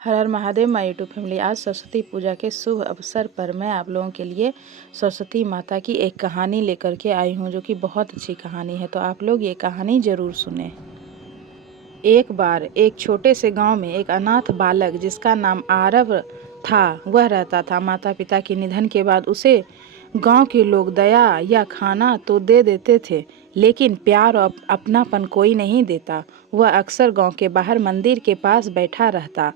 Her her Mahadev my YouTube family. आज सरस्वती पूजा के शुभ अवसर पर मैं आप लोगों के लिए सरस्वती माता की एक कहानी लेकर के आई हूँ, जो कि बहुत अच्छी कहानी है। तो आप लोग ये कहानी ज़रूर सुने। एक बार एक छोटे से गांव में एक अनाथ बालक जिसका नाम आरव था, वह रहता था। माता पिता के निधन के बाद उसे गांव के लोग दया या खाना तो दे देते थे, लेकिन प्यार और अपनापन कोई नहीं देता। वह अक्सर गांव के बाहर मंदिर के पास बैठा रहता।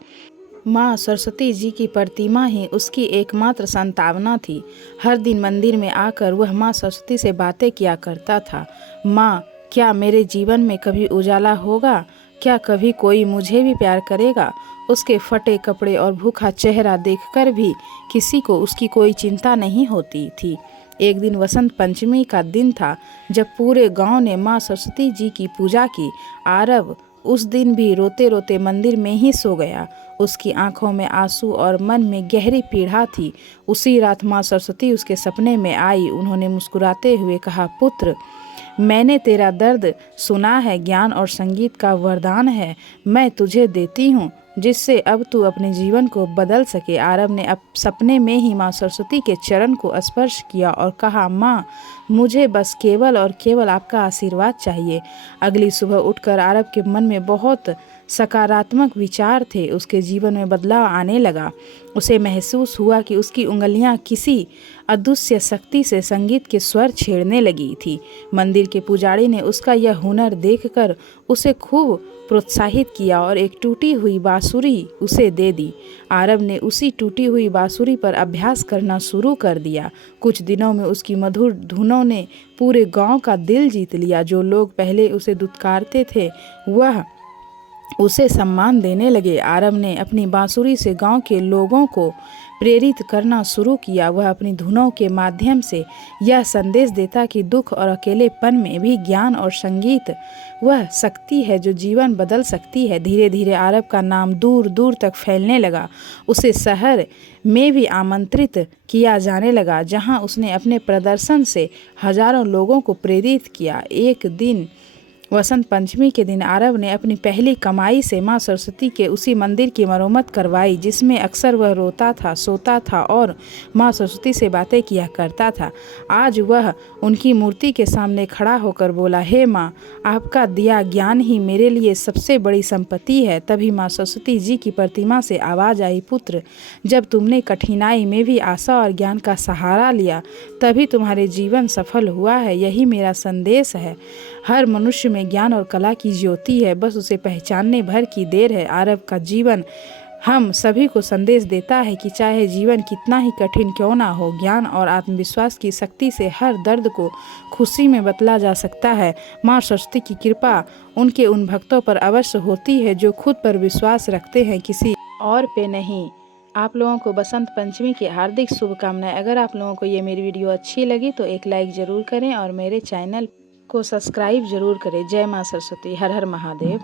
माँ सरस्वती जी की प्रतिमा ही उसकी एकमात्र संतावना थी। हर दिन मंदिर में आकर वह माँ सरस्वती से बातें किया करता था। माँ, क्या मेरे जीवन में कभी उजाला होगा? क्या कभी कोई मुझे भी प्यार करेगा? उसके फटे कपड़े और भूखा चेहरा देखकर भी किसी को उसकी कोई चिंता नहीं होती थी। एक दिन वसंत पंचमी का दिन था, जब पूरे गांव ने माँ सरस्वती जी की पूजा की। आरव उस दिन भी रोते रोते मंदिर में ही सो गया। उसकी आंखों में आंसू और मन में गहरी पीड़ा थी। उसी रात माँ सरस्वती उसके सपने में आई। उन्होंने मुस्कुराते हुए कहा, पुत्र, मैंने तेरा दर्द सुना है। ज्ञान और संगीत का वरदान है, मैं तुझे देती हूँ, जिससे अब तू अपने जीवन को बदल सके। आरव ने अब सपने में ही माँ सरस्वती के चरण को स्पर्श किया और कहा, माँ, मुझे बस केवल और केवल आपका आशीर्वाद चाहिए। अगली सुबह उठकर आरव के मन में बहुत सकारात्मक विचार थे। उसके जीवन में बदलाव आने लगा। उसे महसूस हुआ कि उसकी उंगलियां किसी अदृश्य शक्ति से संगीत के स्वर छेड़ने लगी थी। मंदिर के पुजारी ने उसका यह हुनर देखकर उसे खूब प्रोत्साहित किया और एक टूटी हुई बांसुरी उसे दे दी। आरव ने उसी टूटी हुई बांसुरी पर अभ्यास करना शुरू कर दिया। कुछ दिनों में उसकी मधुर धुनों ने पूरे गांव का दिल जीत लिया। जो लोग पहले उसे दुत्कारते थे, वह उसे सम्मान देने लगे। आरव ने अपनी बांसुरी से गांव के लोगों को प्रेरित करना शुरू किया। वह अपनी धुनों के माध्यम से यह संदेश देता कि दुख और अकेलेपन में भी ज्ञान और संगीत वह शक्ति है जो जीवन बदल सकती है। धीरे धीरे आरव का नाम दूर दूर तक फैलने लगा। उसे शहर में भी आमंत्रित किया जाने लगा, जहां उसने अपने प्रदर्शन से हजारों लोगों को प्रेरित किया। एक दिन वसंत पंचमी के दिन आरव ने अपनी पहली कमाई से माँ सरस्वती के उसी मंदिर की मरम्मत करवाई, जिसमें अक्सर वह रोता था, सोता था और माँ सरस्वती से बातें किया करता था। आज वह उनकी मूर्ति के सामने खड़ा होकर बोला, हे माँ, आपका दिया ज्ञान ही मेरे लिए सबसे बड़ी संपत्ति है। तभी माँ सरस्वती जी की प्रतिमा से आवाज़ आई, पुत्र, जब तुमने कठिनाई में भी आशा और ज्ञान का सहारा लिया, तभी तुम्हारे जीवन सफल हुआ है। यही मेरा संदेश है। हर मनुष्य में ज्ञान और कला की ज्योति है, बस उसे पहचानने भर की देर है। आरव का जीवन हम सभी को संदेश देता है कि चाहे जीवन कितना ही कठिन क्यों ना हो, ज्ञान और आत्मविश्वास की शक्ति से हर दर्द को खुशी में बदला जा सकता है। माँ सरस्वती की कृपा उनके उन भक्तों पर अवश्य होती है जो खुद पर विश्वास रखते हैं, किसी और पे नहीं। आप लोगों को बसंत पंचमी की हार्दिक शुभकामनाएं। अगर आप लोगों को ये मेरी वीडियो अच्छी लगी तो एक लाइक ज़रूर करें और मेरे चैनल को सब्सक्राइब जरूर करें। जय माँ सरस्वती। हर हर महादेव।